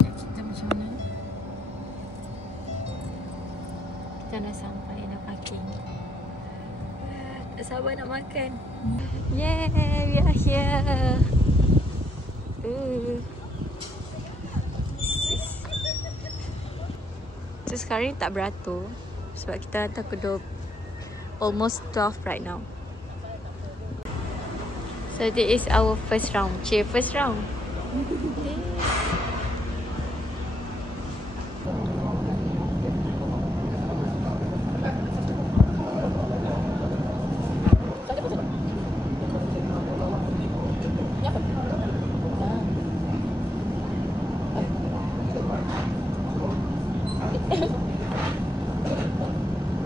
Kita macam mana? Kita dah sampai, dah parking. Tak sabar nak makan. Yeah, we are here. So sekarang ni tak beratur sebab kita hantar kedua almost 12 right now. So this is our first round. Cheer first round.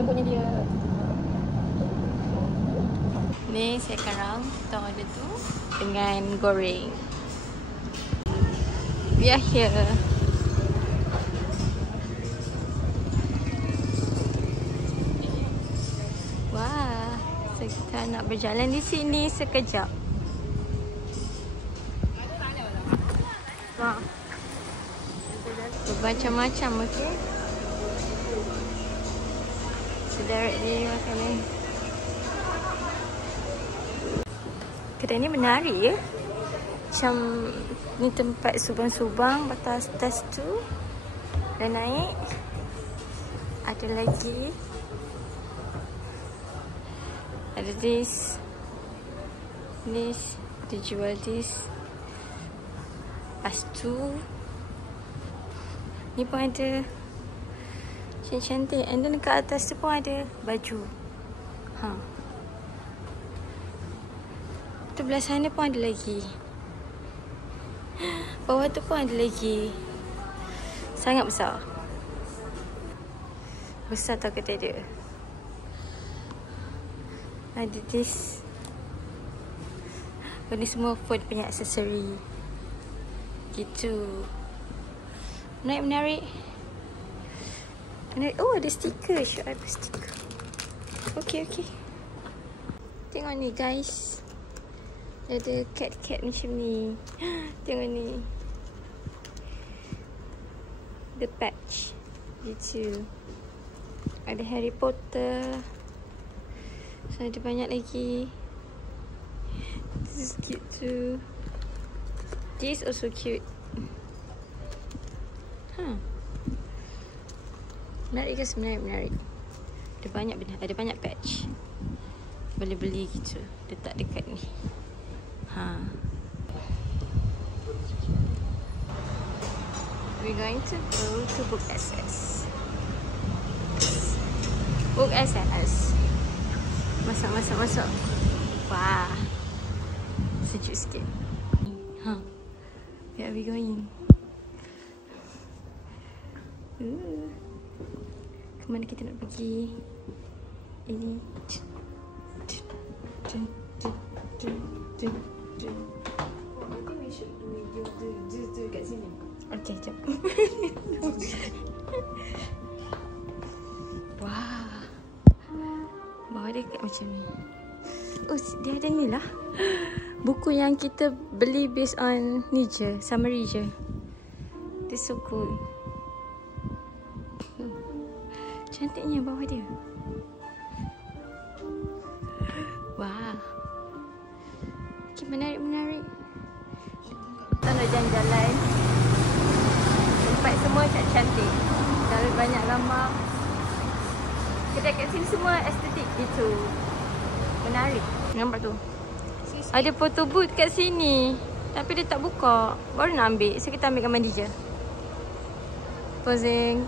Lembutnya dia. Ni sekarang kita order tu dengan goreng. We are here. Wah, so kita nak berjalan di sini sekejap. Wah, bermacam-macam, okey. Sederet ni makan ni. Kedai ni menarik ya. Macam ni tempat subang-subang batas-batas tu. Dan naik. Ada lagi. Ada this. This. Dia jual this. Lepas tu. Ni pun ada. Cantik. And then dekat atas tu pun ada baju. Tu belah sana pun ada lagi. Bawah tu pun ada lagi. Sangat besar. Besar tau kedai dia. Ada this. Ini semua phone punya aksesori. Gitu. Menarik. Oh, ada stiker. Should I put stiker? Okay. Tengok ni guys. Ada cat macam ni. Tengok ni. The patch. Gitu. Ada Harry Potter. So ada banyak lagi. This is cute too. This also cute. Menarik ke? Menarik. Ada banyak patch. Boleh beli gitu. Letak dekat ni. We're going to go to Book SS. Book SS. Masuk. Wah. Sejuk sikit. Where are we going? Kemana kita nak pergi? Ini. I think we should do kat sini. Okay, jap. Wah. Bawah dia kat macam ni. Oh, dia ada ni lah. Buku yang kita beli based on ni je, summary je. This so cool. Cantiknya bawah dia. Wah. Okay, menarik. Kita nak jalan-jalan. Tempat semua cantik. Terlalu banyak gambar. Kedai kat sini semua estetik gitu. Menarik. Nampak tu? Ada photo booth kat sini. Tapi dia tak buka. Baru nak ambil. So kita ambil gambar dia je. Posing.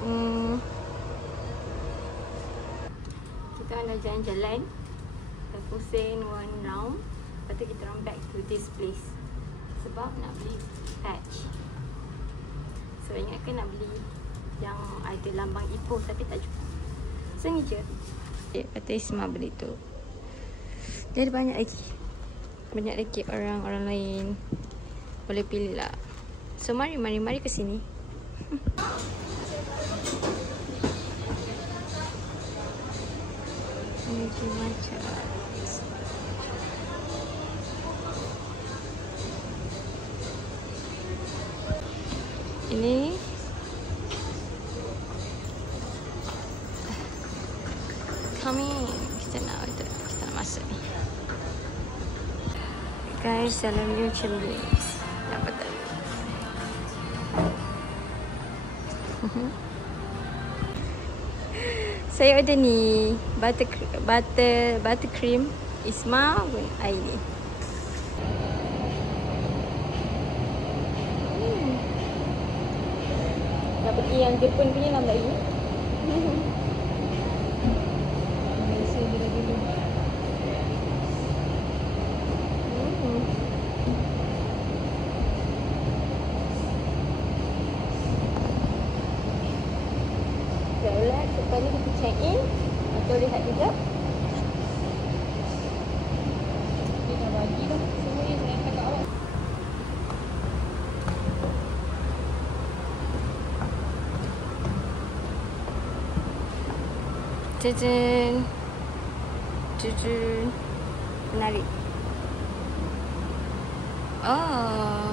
Kita nak jalan-jalan. Kita pusing one round. Lepas tu kita run back to this place. Sebab nak beli patch. So ingatkan nak beli yang ada lambang Ipoh tapi tak cukup. So ni je. Kata Isma beli tu. Dia ada banyak lagi orang lain. Boleh pilih lah. So mari ke sini. Macam Ini kami kita nak masuk ni. Guys, dalam ni macam ni. Nampak tak? Saya order ni butter cream Isma pun air ni. Nak pergi yang Jepun punya nampak lagi. Lepas ni kita check in atau lihat juga. Dia dah bagi dah semua yang saya cakap awak. Jujun. Menarik. Oh.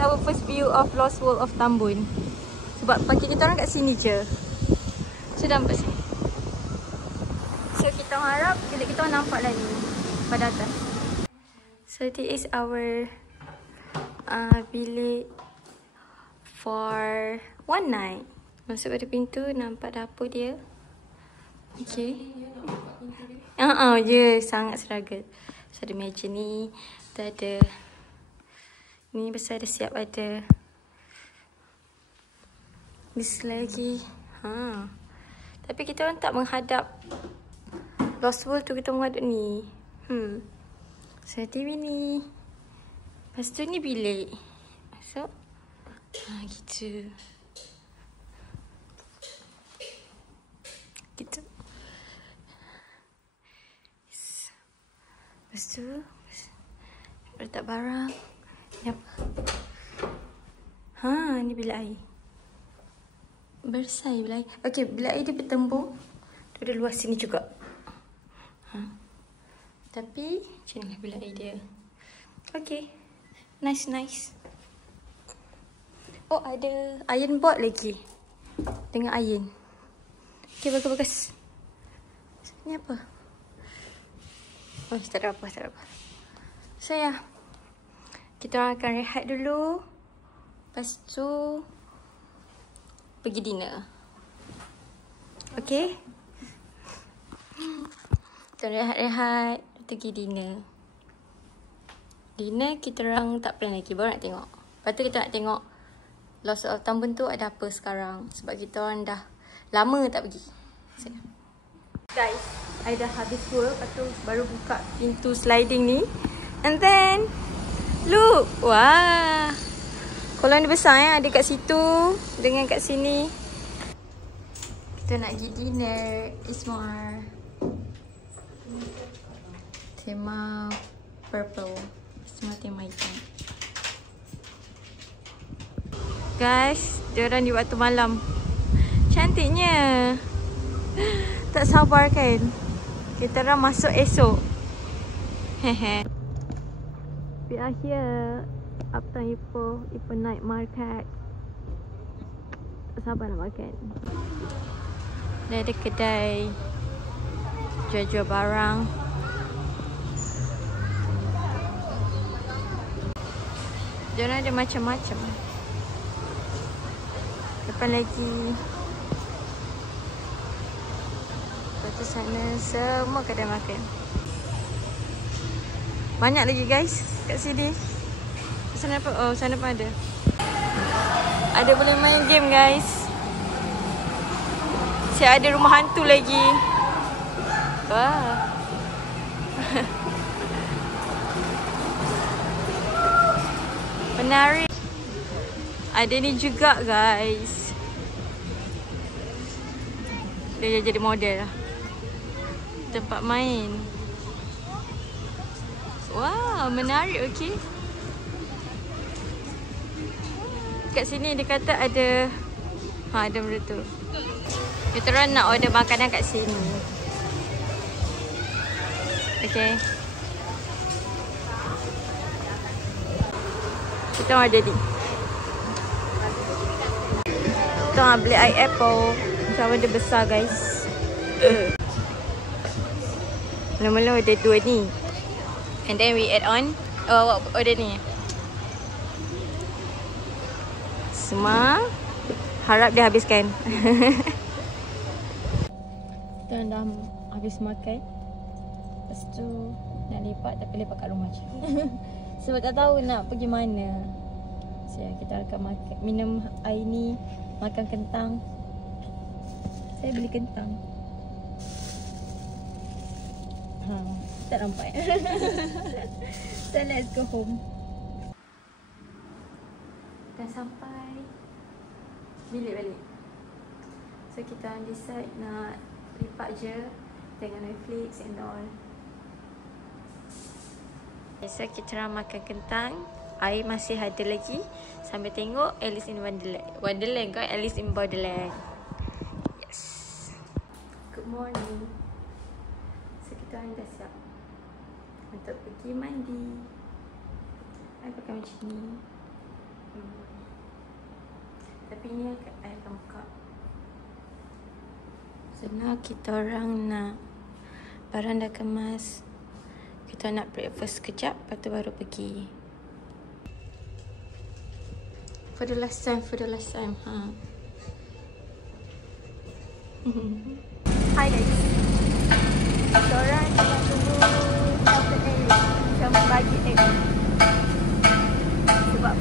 Our first view of Lost World of Tambun. Sebab parking kita orang kat sini je. So nampak sini. So kita harap bila kita orang nampak lah ni pada atas. So this is our bilik for one night. Masuk pada pintu nampak dapur dia. Okay. Ya, sangat seragam. So ada meja ni, kita ada ni besar dah siap ada. This lagi. Tapi kita orang tak menghadap Lost World tu, kita menghadap ni. So TV ni. Lepas tu ni bilik. So gitu. Gitu. Lepas tu letak barang. Ni apa? Ni bilik air. Bersai bilik air. Okey, bilik air dia bertembung. Tu ada luas sini juga. Tapi macam ni lah bilik air dia. Okey. Nice. Oh, ada iron board lagi. Dengan iron. Okey, bagus. Ni apa? Oh, tak ada apa. So ya. Kita orang akan rehat dulu. Lepas tu pergi dinner. Okay? Kita rehat-rehat, pergi dinner. Dinner kita orang tak plan lagi, baru nak tengok. Lepas tu kita nak tengok Lost World of Tambun tu ada apa sekarang. Sebab kita orang dah lama tak pergi. Guys, I dah habis tour. Lepas tu baru buka pintu sliding ni. And then look, wah. Kolam dia besar ada kat situ dengan kat sini. Kita nak pergi dinner. Ismar. Tema purple. Semua tema hitam. Guys, diorang di waktu malam. Cantiknya. Tak sabar kan? Kita orang masuk esok. Hehe. We are here, Uptown Ipoh Night Market. Tak sabar nak makan. Dia ada kedai jual-jual barang. Diorang ada macam-macam. Depan lagi. Lepas tu sana semua kedai makan. Banyak lagi guys kat sini. Sana apa? Oh, sana pun ada. Ada boleh main game guys. Saya ada rumah hantu lagi. Wah. Menarik. Ada ni juga guys. Dia jadi model lah. Tempat main. Wow, menarik, okey. Kat sini dia kata ada ada benda tu. Kita orang nak order makanan kat sini. Okay. Kita orang ada ni. Kita orang beli air apple. Macam dia besar guys. Mula-mula order 2 ni. And then we add on. Order ni. Semua. Harap dia habiskan. Kita dah habis makan. Lepas tu nak lepak tapi lepak kat rumah je. Sebab tak tahu nak pergi mana. So kita akan makan, minum air ni, makan kentang. Saya beli kentang. Tak nampak. So let's go home. Dah sampai bilik balik. So kita decide nak lipat je dengan Netflix and all. So kita orang makan kentang. Air masih ada lagi. Sambil tengok Alice in Wonderland. Wonderland kan? Alice in Borderland. Yes. Good morning. So kita orang dah siap untuk pergi mandi. I pakai macam ni. Tapi ni I akan buka. So now kita orang nak barang dah kemas. Kita nak breakfast sekejap, lepas tu baru pergi. For the last time. Hi guys. Kita orang tengah tunggu chocolate egg. Macam bagi egg. Sebab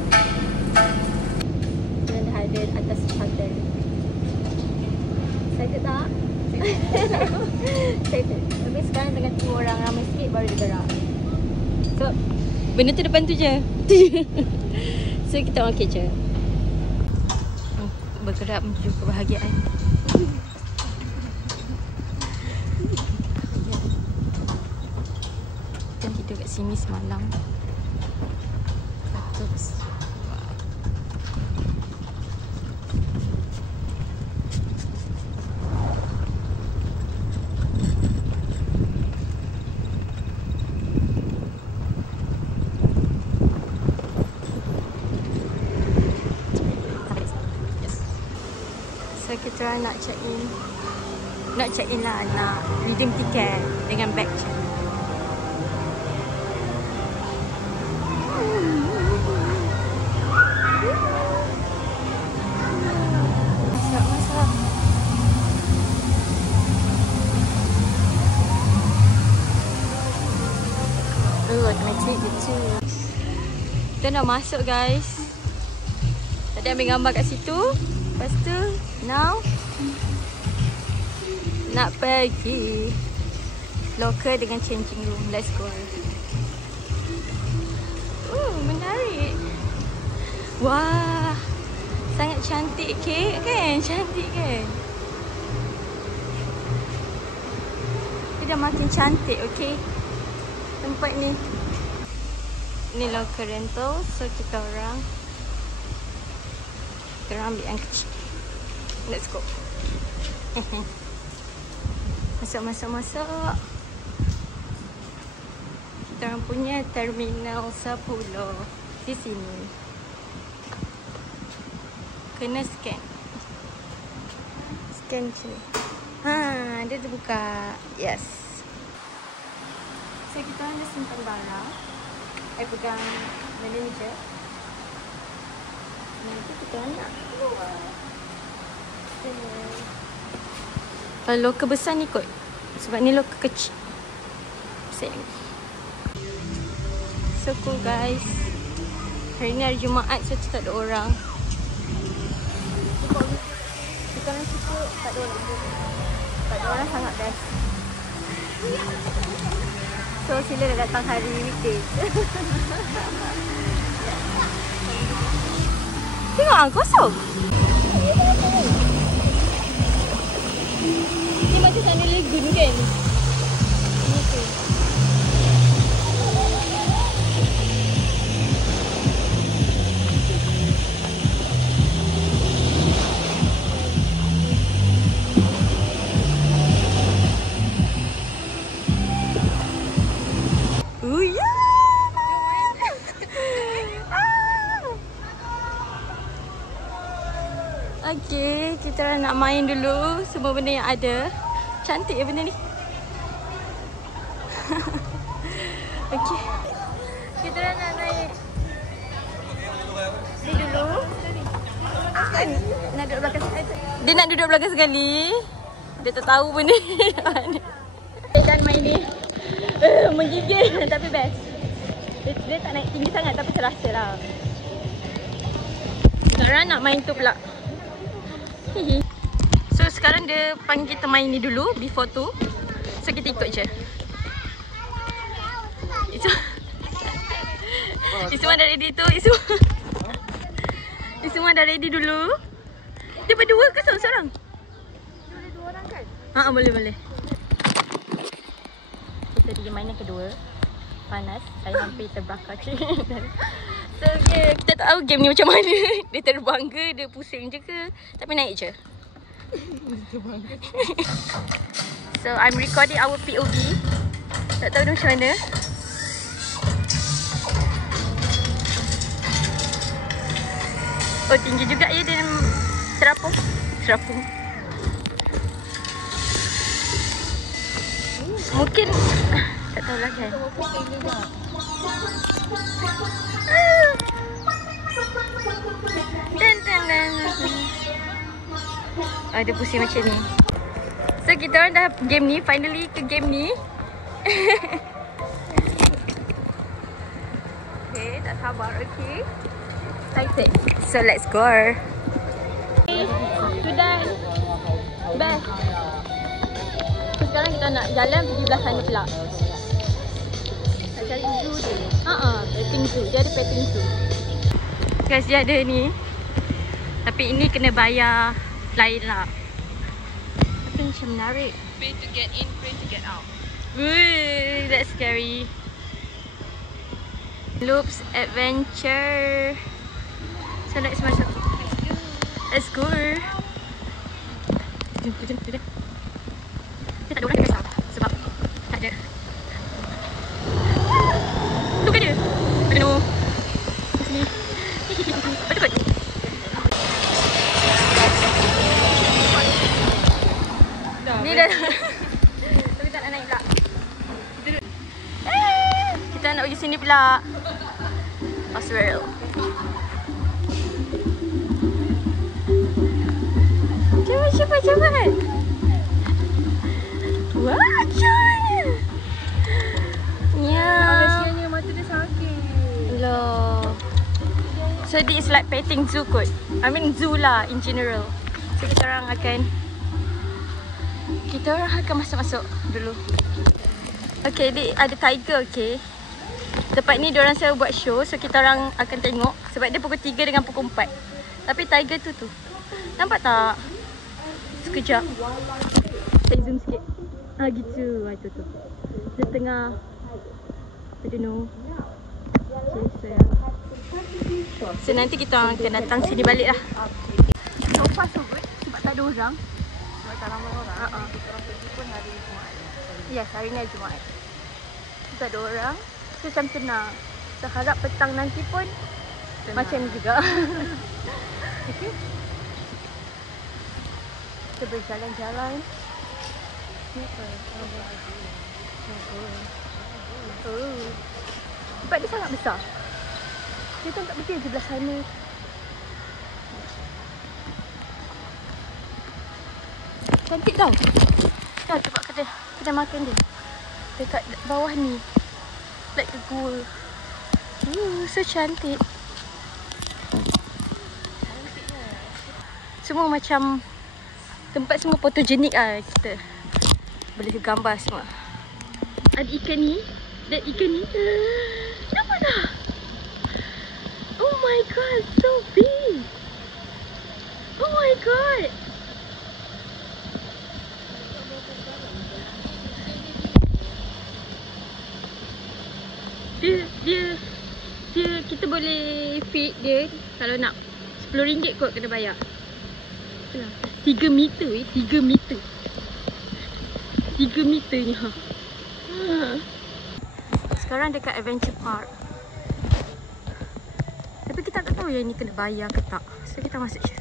kita dah ada atas hotel. Excited tak? Excited. Tapi sekarang tengah tunggu orang ramai sikit baru dia gerak. So, benda tu depan tu je. So, kita orang je. Bergerak menuju kebahagiaan. Kita tidur kat sini semalam. Bagus. So kita orang nak check in. Nak check in lah, nak redeem tiket dengan bag check. Masak. Oh, kena check itu. Kita dah masuk guys. Tadi ambil gambar kat situ. Lepas tu, now nak pergi locker dengan changing room. Let's go. Menarik. Wah, sangat cantik kek kan? Cantik kan? Dia dah makin cantik, okay? Tempat ni. Ni locker rental. So kita orang ambil yang kecil. Let's go. Masuk. Kita orang punya terminal 10 di sini. Kena scan. Scan sini. Dia terbuka. Yes. So kita orang dah simpan barang. I pegang manager. Nanti kita nak keluar. Kalau loker besar ni kot. Sebab ni loker kecil. Sayang. So cool guys. Hari ni hari Jumaat, so tak ada orang. Kita orang suka tak ada orang. Tak ada orang sangat best. So sila dah datang hari weekday. Tengok kosong. Ni macam sana lagoon kan? Ni tu. Okay, kita orang nak main dulu semua benda yang ada. Cantik ya benda ni. Okay, kita orang nak naik ni dulu. Nak duduk belakang sekali. Dia nak duduk belakang sekali. Dia tak tahu benda ni. Dia kan main ni menggigil tapi best. Dia tak naik tinggi sangat tapi terasa lah. Sekarang nak main tu pula. So sekarang dia panggil kita main ni dulu before tu. So kita ikut je. Semua dah ready tu. Semua dah ready dulu. Dia berdua ke seorang-seorang? Boleh dua orang kan? Haa, boleh. Kita pergi main yang kedua. Panas. Saya hampir terbakar je. So okay, kita tak tahu game ni macam mana. Dia terbang ke, dia pusing je ke. Tapi naik je. So I'm recording our POV. Tak tahu dia macam mana. Oh, tinggi juga ya dia terapung. Mungkin tak tahulah kan. Dan. Dia pusing macam ni. So kita orang dah game ni, finally ke game ni. Okay, tak sabar. Okay, excited. So let's go. Sudah best. So, sekarang kita nak jalan pergi belah sana pula. Nak cari zoo dia. Petting zoo. Dia ada petting zoo. Guys, dia ada ni. Tapi ini kena bayar lain lah. Tapi macam menarik. Pay to get in, pay to get out. Woo, that's scary. Loops Adventure. So let's masuk. Let's go. Jom. Dia tak ada orang dekat sebab tak ada. Tu kan dia? I don't know. Sini. Betul. Ni dah. Tapi tak nak naik pula. Kita nak pergi sini pula. Oswald. Cepat. Wah, cuy. Ya. Kasihannya mata dia sakit. Loh. So this is like petting zoo kot. I mean zoo lah in general. So kita orang akan masuk dulu. Okay, dia ada tiger. Okay, tempat ni diorang selalu buat show. So kita orang akan tengok. Sebab dia pukul 3 dengan pukul 4. Tapi tiger tu nampak tak? Sekejap saya zoom sikit. Gitu. Tu dia tengah, I don't know. Okay, so nanti kita akan datang sini balik lah. So far so good. Sebab tak ada orang. Sebab tak ramai orang. Kita orang pergi pun hari Jumaat. Yes, hari ni hari Jumaat. Tak ada orang. So macam tenang. So harap petang nanti pun tenang. Macam ni juga. Okay, kita berjalan-jalan. Tempat dia sangat besar. Kita tak pergi je belah sana. Cantik tau. Tempat kedai makan dia dekat bawah ni. Like the gua. So cantik. Semua macam tempat semua fotogenik lah kita. Boleh gambar semua. Ada ikan ni. Dan ikan ni. Nampak tak? Oh my god, so big. Oh my god. Dia kita boleh feed dia kalau nak RM10 kot kena bayar. 3 meter 3 meter. 3 meter ni ha. Sekarang dekat Adventure Park. Tapi kita tak tahu yang ni kena bayar ke tak. So kita masuk je.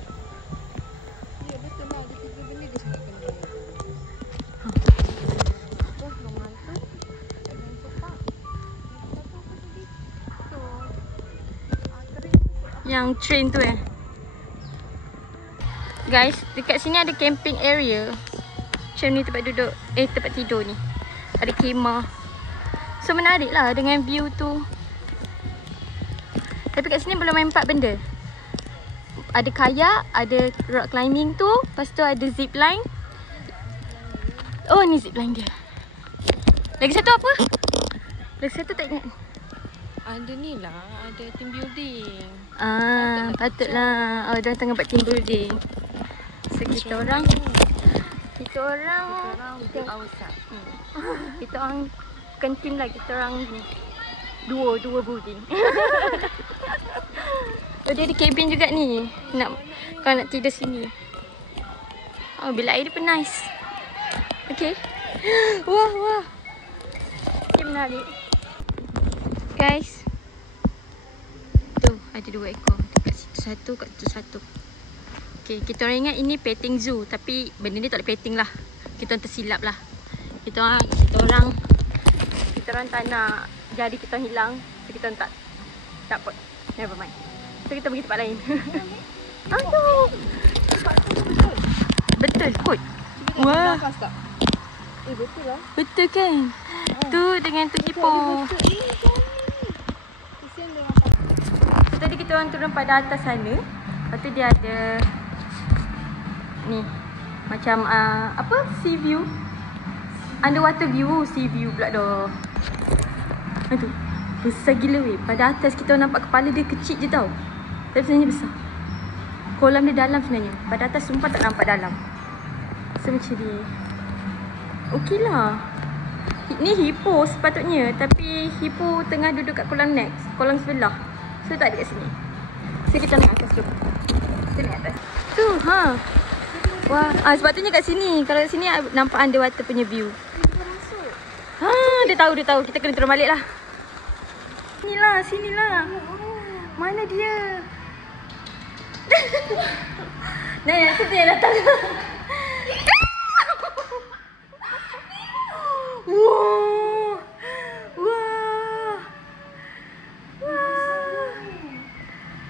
yang train tu Guys, dekat sini ada camping area. Macam ni tempat duduk, tempat tidur ni. Ada kemah. So menarik lah dengan view tu. Tapi kat sini boleh main 4 benda. Ada kayak, ada rock climbing tu. Lepas tu ada zip line. Oh, ni zip line dia. Lagi satu apa? Lagi satu tak ingat. Ada ni lah, ada team building. Patutlah. Oh, dia tengah buat team building. So kita orang kita orang bukan team lah, kita orang ni. Dua building. Oh, dia ada cabin juga ni. Kalau nak tidur sini. Oh, bilik air dia pun nice. Okay. Wah. Dia menarik. Guys. Tu, ada 2 ekor. Dekat situ satu, kat situ satu. Okay, kita orang ingat ini petting zoo. Tapi benda ni tak boleh petting lah. Kita orang tersilap lah. Kita orang tak nak jadi kita hilang. So kita orang tak pot. Never mind. So kita pergi tempat lain. Aduh. Betul kot. Wah. Betul lah. Betul kan? Tu dengan tu hippo. So tadi kita orang turun pada atas sana. Lepas tu dia ada ni macam apa? Sea view. Underwater view, sea view pula dah. Aduh. Besar gila weh. Pada atas kita nampak kepala dia kecil je tau. Tapi sebenarnya besar. Kolam dia dalam sebenarnya. Pada atas sumpah tak nampak dalam. So macam ni. Okey lah. Ni hippo sepatutnya. Tapi hippo tengah duduk kat kolam next. Kolam sebelah. So tak ada kat sini. So kita naik atas dulu. Kita naik atas. Tu Wah, sepatutnya kat sini. Kalau kat sini nampak underwater punya view. Dia tahu. Kita kena turun balik lah. Sinilah. Mana dia? Nah, tu dia datang. Wah.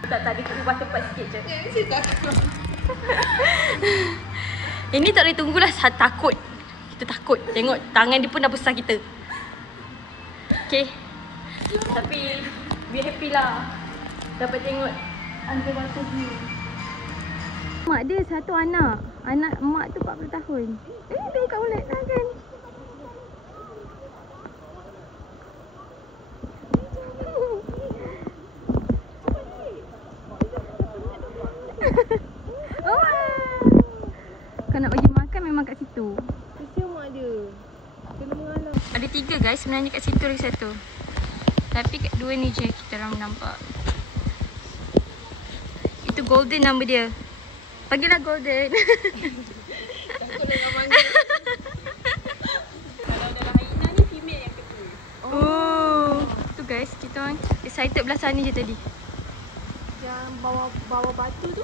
Tak ada ubah tempat sikit je. Ini tak boleh tunggulah, takut. Kita takut. Tengok tangan dia pun dah besar kita. Okay. Tapi we happy lah dapat tengok underwater view. Mak dia satu anak. Anak mak tu 40 tahun. Dia kat ulat lah kan. Kalau nak bagi makan memang kat situ. Kesian mak dia. Kena mengalah. Ada 3 guys sebenarnya kat situ lagi satu. Tapi kat 2 ni je kita orang nampak. Itu golden nama dia. Panggillah golden. Takut dengan manggil. Kalau dalam hyena ni female yang kedua. Oh. Tu guys, kita orang excited belah sana je tadi. Yang bawa batu tu?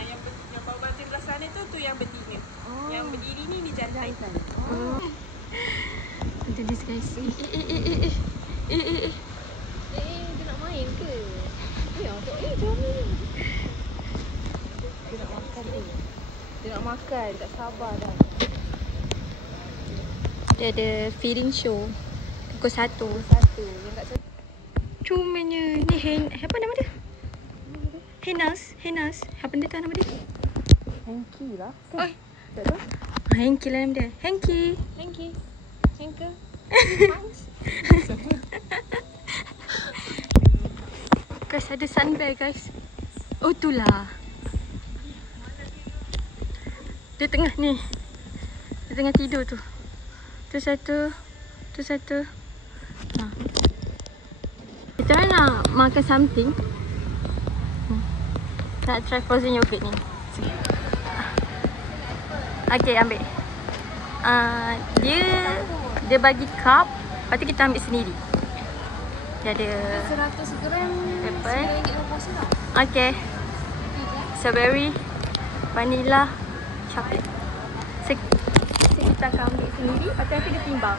Yang bawa batu belah sana tu yang betina. Yang berdiri ni jantan. Ada this guys. Dia nak main ke? Jom ni. Dia nak makan tu. Dia nak makan, tak sabar dah. Dia ada feeding show pukul 1. Yang kat sana. Cumanya ni apa nama dia? Henas. Apa dia tahu nama dia? Hanky lah. Oi. Tak tahu. Hanky lah nama dia. Hanky. Guys, ada sun bear guys. Oh tu lah. Dia tengah ni. Dia tengah tidur tu. Tu satu. Kita orang nak makan something. Nak try frozen yogurt ni. Okay, ambil. Dia bagi cup. Lepas tu kita ambil sendiri. Dia ada 100 gram apple. RM9.50 lah. Okay. Strawberry, vanilla, coklat. So kita akan ambil sendiri. Lepas tu nanti dia timbang.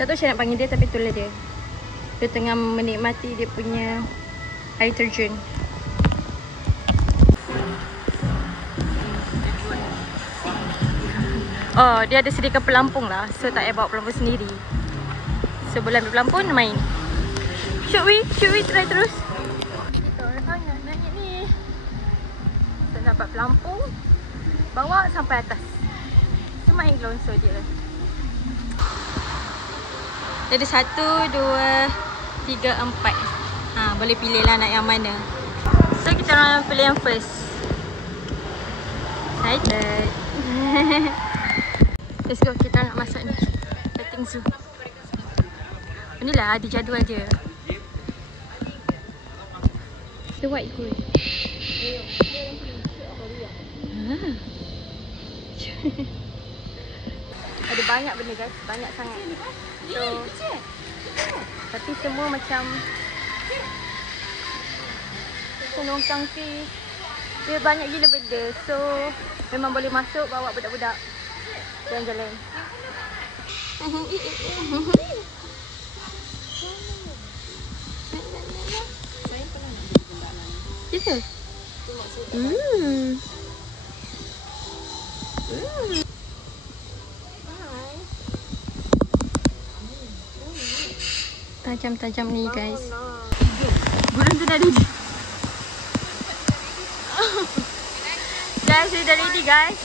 Tak tahu saya nak panggil dia tapi itulah dia. Dia tengah menikmati dia punya air terjun. Oh, dia ada sediakan pelampung lah. So tak payah bawa pelampung sendiri. So boleh ambil pelampung main. Should we try terus? Kita orang nak naik ni. Kita dapat pelampung, bawa sampai atas. So main gelonsor je lah. Dia ada 1, 2, 3, 4. Boleh pilih lah nak yang mana. So kita orang pilih yang first. Excited. Let's go, kita nak masuk ni. Petting zoo. Inilah ada jadual je. The white gold. Ada banyak benda guys, banyak sangat. So, tapi semua macam senongkang fish. Dia banyak gila benda. So, memang boleh masuk bawa budak-budak jalan-jalan. Ya ke? Tajam-tajam ni guys. Burung tu dah ready. Guys, dia dah ready guys.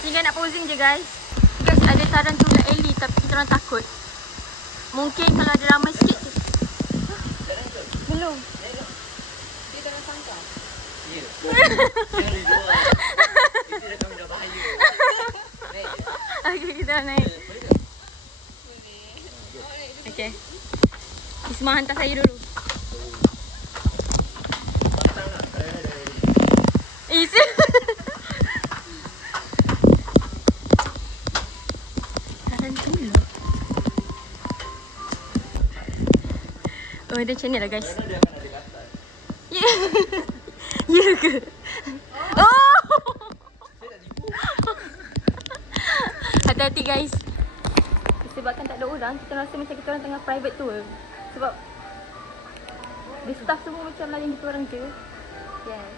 Tinggal nak posing je guys. Guys, ada tarantula Ellie tapi kita orang takut. Mungkin kalau ada ramai sikit je. Belum. Dia dalam sangka. Ya. Jangan dijual. Kita dah kami dah bahaya. Okay, kita naik. Okay. Isma hantar saya dulu. Isi. Tarantula. Oh, dia macam ni lah guys. Ya. Ya ke? Oh. Hati-hati guys. Sebabkan tak ada orang, kita rasa macam kita orang tengah private tour. Sebab the staff semua macam lain kita orang je. Yes.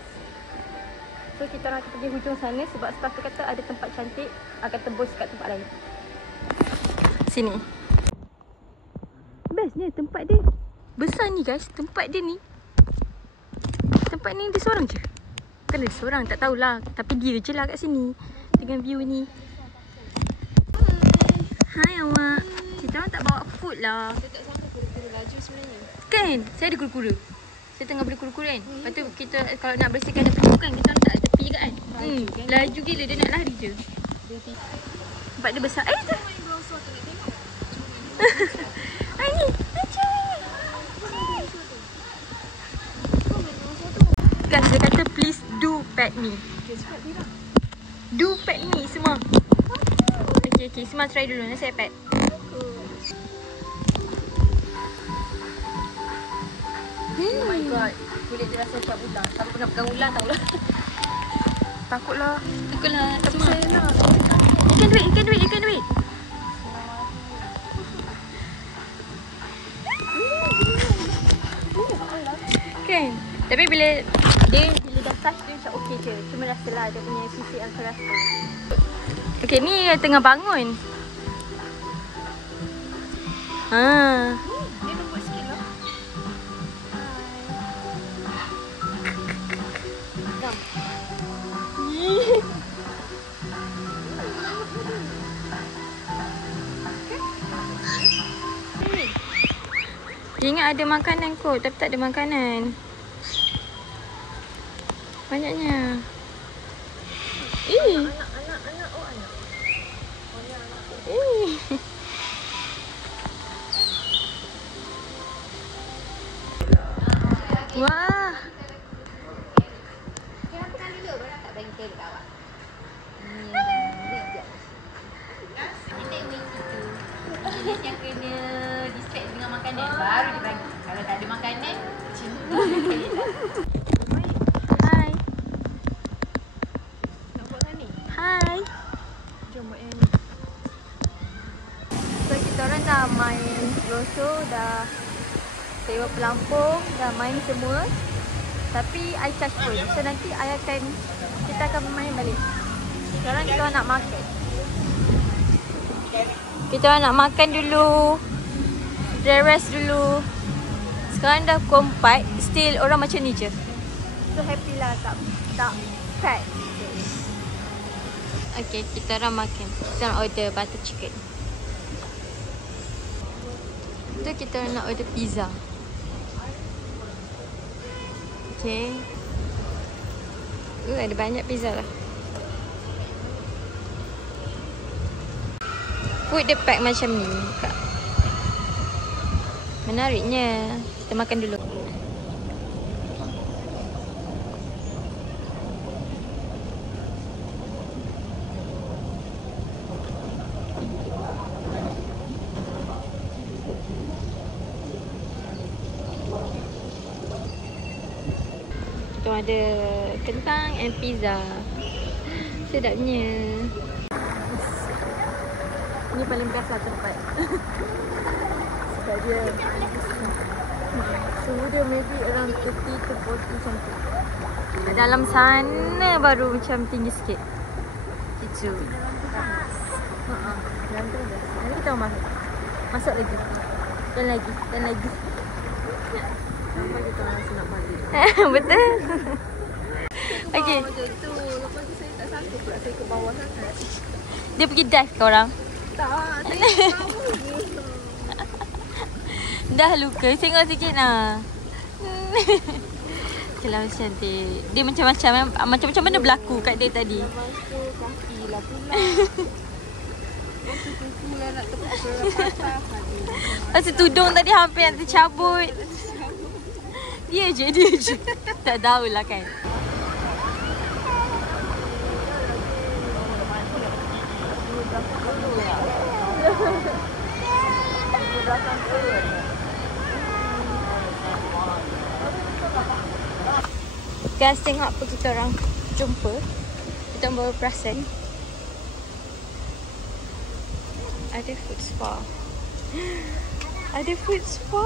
So kita orang akan pergi hujung sana sebab staff tu kata ada tempat cantik akan tembus kat tempat lain. Sini. Bestnya tempat dia. Besar ni guys, tempat dia ni. Tempat ni dia seorang je. Bukan dia seorang, tak tahulah. Tapi dia je lah kat sini. Dengan view ni. Hai awak. Kita orang tak bawa food lah. Saya tak sangka kura-kura laju sebenarnya. Kan? Saya ada kura-kura. Saya tengah beli kura-kura kan. Lepas tu kita kalau nak bersihkan tepi tu kan, kita orang tak tepi je kan. Laju gila, dia nak lari je. Tempat dia besar. Eh tu. Hai ni. Lucu. Guys, dia kata please do pet me. Do pet me semua. Okay, semua try dulu. Nanti saya pet. Oh my god. Kulit dia rasa macam ular. Siapa pernah pegang ular tahu lah. Takutlah. Takutlah. Tapi saya nak. You can do it. Kan? Tapi bila dah touch dia macam okey je. Cuma rasalah dia punya sisi yang saya rasa. Okay, ni tengah bangun. Dia lembut sikit lah. Ingat ada makanan kot, tapi tak ada makanan. Banyaknya. Anak. Wah. Yang kena distract dengan makanan baru dia bagi. Kalau tak ada makanan, Hai. Nak buat kan ni? Hai. Jom buat yang ni. So kita orang dah main Rosso, dah sewa pelampung, dah main semua. Tapi I charge pun. So nanti kita akan main balik. Sekarang kita nak makan. Kita nak makan dulu. Rest dulu. Sekarang dah pukul 4. Still orang macam ni je. So happy lah, tak fat. Okay, kita orang makan. Kita nak order butter chicken. Tu kita nak order pizza. Okay. Ada banyak pizza lah. Food dia pack macam ni. Menariknya. Kita makan dulu. Kita ada kentang and pizza. Sedapnya. Ni paling best lah tempat. Sebab dia suhu dia maybe around 50 to 40 macam tu. Dalam sana baru macam tinggi sikit. Gitu. Dalam tu dah. Nanti kita masuk. Masuk lagi. Dan lagi. Sampai kita rasa nak balik. Betul. Okay. Macam tu. Lepas tu saya tak sanggup pula saya ke bawah sangat. Dia pergi dive ke orang? Tak, saya ke bawah je. Dah luka, tengok sikit lah. Itulah macam cantik. Dia macam-macam mana berlaku kat dia tadi. Lepas tu kaki lah pula. Kuku lah nak terpukul patah. Lepas tu tudung tadi hampir nak tercabut. Dia je. Tak tahulah kan. Guys, tengok apa kita orang jumpa. Kita orang bawa perasan. Ada food spa. Ada food spa.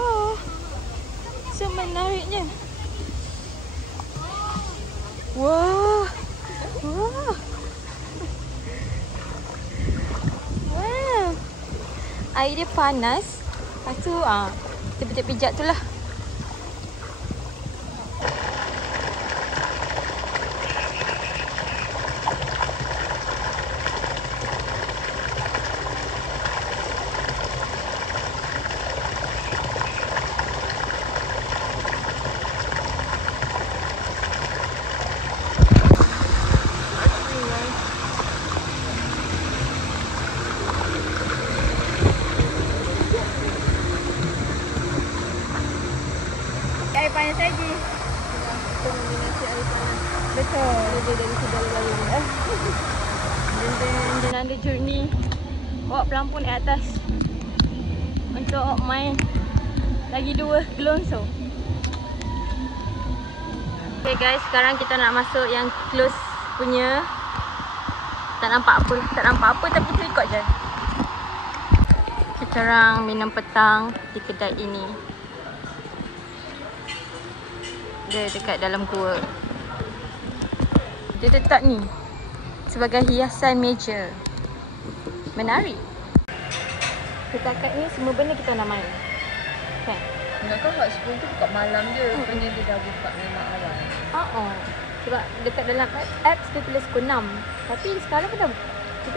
So menariknya. Wah. Wow. Air dia panas. Lepas tu kita pijat tu lah. Air panas lagi. Kita meminati air panas. Betul. Lebih dari segala-galanya. Dan ada journey bawa pelampung di atas untuk main lagi 2 gelonsor. Okay guys, sekarang kita nak masuk yang close punya. Tak nampak apa tapi kita ikut je. Kita orang minum petang di kedai ini. Dia dekat dalam gua. Dia letak ni sebagai hiasan meja. Menarik. Setakat ni semua benda kita nak main. Kan? Ingatkan hot spring tu buka malam je. Rupanya dia dah buka memang awal. Sebab dekat dalam apps dia tulis pukul 6. Tapi sekarang kita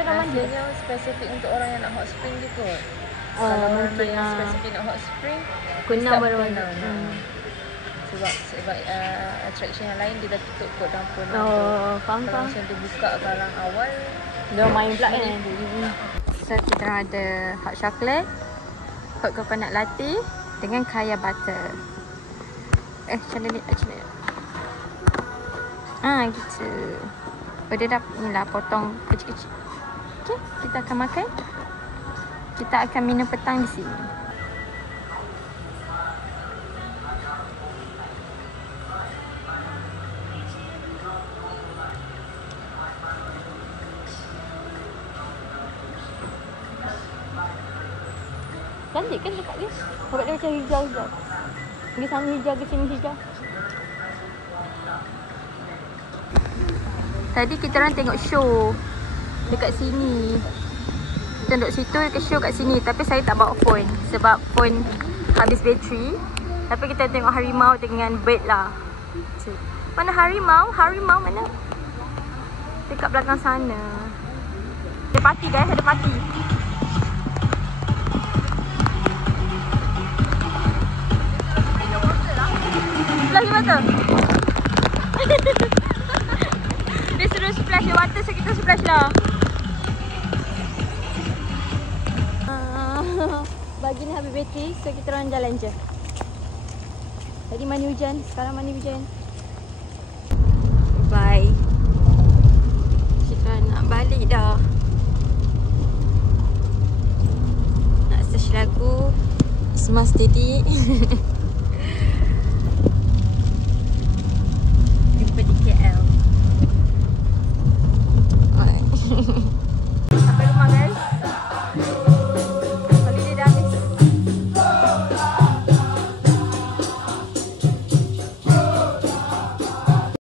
dah mandi. Rasanya spesifik untuk orang yang nak hot spring je kot. Oh, Kalau orang mungkin yang spesifik nak hot spring, pukul 6 baru mandi. Sebab attraction yang lain dia dah tutup kot dalam pukul 6 tu. Oh, faham. Kalau macam dia buka kalang awal, Dia main pula kan. So kita orang ada hot chocolate, hot coconut latte dengan kaya butter. Macam ni. Gitu. Dia dah ni lah potong kecil-kecil. Okay, kita akan makan. Kita akan minum petang di sini. Cantik kan dekat dia? Sebab dia macam hijau-hijau. Pergi sana hijau, ke sini hijau. Tadi kita orang tengok show dekat sini. Kita duduk situ, dekat show kat sini. Tapi saya tak bawa phone sebab phone habis bateri. Tapi kita tengok harimau dengan bird lah. Mana harimau? Harimau mana? Dekat belakang sana. Ada parti guys, ada parti. Splash water. Dia suruh splash water, so kita splash lah. Pagi ni habis bateri, so kita orang jalan je. Tadi mani hujan, sekarang mani hujan. Bye. Kita nak balik dah. Nak search lagu Smart Steady.